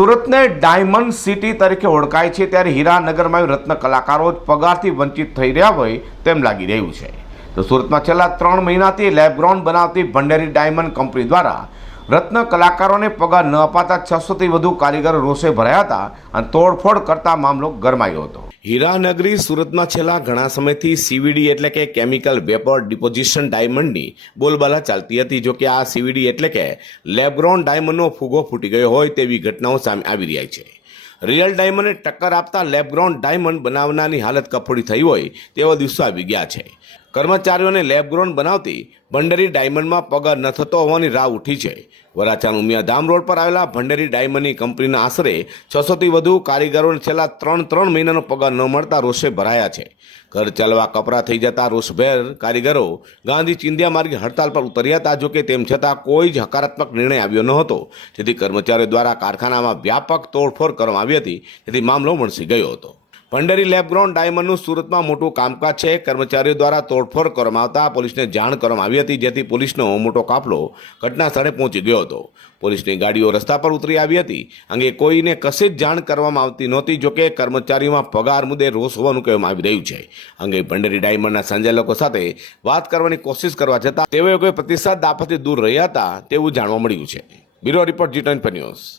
સુરતને diamond city તરીકે ઓળખાય છે, ત્યારે હીરાનગરમાં રત્ન કલાકારો જ પગારથી વંચિત થઈ રહ્યા હોય તેમ લાગી રહ્યું છે. તો સુરતમાં છેલ્લા 3 મહિનાથી લેબગ્રાઉન્ડ બનાવતી ભંડેરી ડાયમંડ કંપની દ્વારા રત્ન કલાકારોને પગાર ન અપાતા 600થી વધુ કારીગરો રોષે ભરાયા હતા અને તોડફોડ કરતા મામલો ગરમાયો હતો. હીરાનગરી સુરતમાં છેલ્લા ઘણા સમયથી CVD એટલે કે કેમિકલ વેપર ડિપોઝિશન ડાયમંડની બોલબાલા ચાલતી હતી. જો કે આ CVD એટલે કે લેબગ્રાઉન્ડ ડાયમંડનો ફૂગો ફૂટી ગયો હોય તેવી ઘટનાઓ સામે આવી રહી છે. રિયલ ડાયમંડને ટક્કર આપતા લેબગ્રાઉન્ડ ડાયમંડ બનાવનારની હાલત કફોડી થઈ હોય તેવા દિવસો આવી ગયા છે. કર્મચારીઓને લેબગ્રાઉન્ડ બનાવતી ભંડેરી ડાયમંડમાં પગાર ન થતો હોવાની રાવ ઉઠી છે. વરાછાના ઉમિયાધામ રોડ પર આવેલા ભંડેરી ડાયમંડની કંપનીના આશરે 600થી વધુ કારીગરોને છેલ્લા 3 મહિનાનો પગાર ન મળતા રોષે ભરાયા છે. ઘર ચાલવા કપરા થઈ જતા રોષભેર કારીગરો ગાંધી ચિંધ્યા માર્ગે હડતાલ પર ઉતર્યા હતા. જોકે તેમ છતાં કોઈ જ હકારાત્મક નિર્ણય આવ્યો ન હતો, જેથી કર્મચારીઓ દ્વારા કારખાનામાં વ્યાપક તોડફોડ કરવામાં આવી હતી, જેથી મામલો વણસી ગયો હતો. ભંડેરી લેબગ્રાઉન્ડ ડાયમંડનું સુરતમાં મોટું કામકાજ છે. કર્મચારીઓ દ્વારા તોડફોડ કરવામાં આવતા પોલીસને જાણ કરવામાં આવી હતી, જેથી પોલીસનો મોટો કાફલો ઘટના સ્થળે પહોંચી ગયો હતો. પોલીસની ગાડીઓ રસ્તા પર ઉતરી આવી હતી. અંગે કોઈને કશે જ જાણ કરવામાં આવતી નહોતી. જોકે કર્મચારીઓમાં પગાર મુદ્દે રોષ હોવાનું કહેવામાં આવી રહ્યું છે. અંગે ભંડેરી ડાયમંડના સંચાલકો સાથે વાત કરવાની કોશિશ કરવા છતાં તેઓએ કોઈ પ્રતિસાદ આપવાથી દૂર રહ્યા હતા તેવું જાણવા મળ્યું છે. Bureau report G24 news.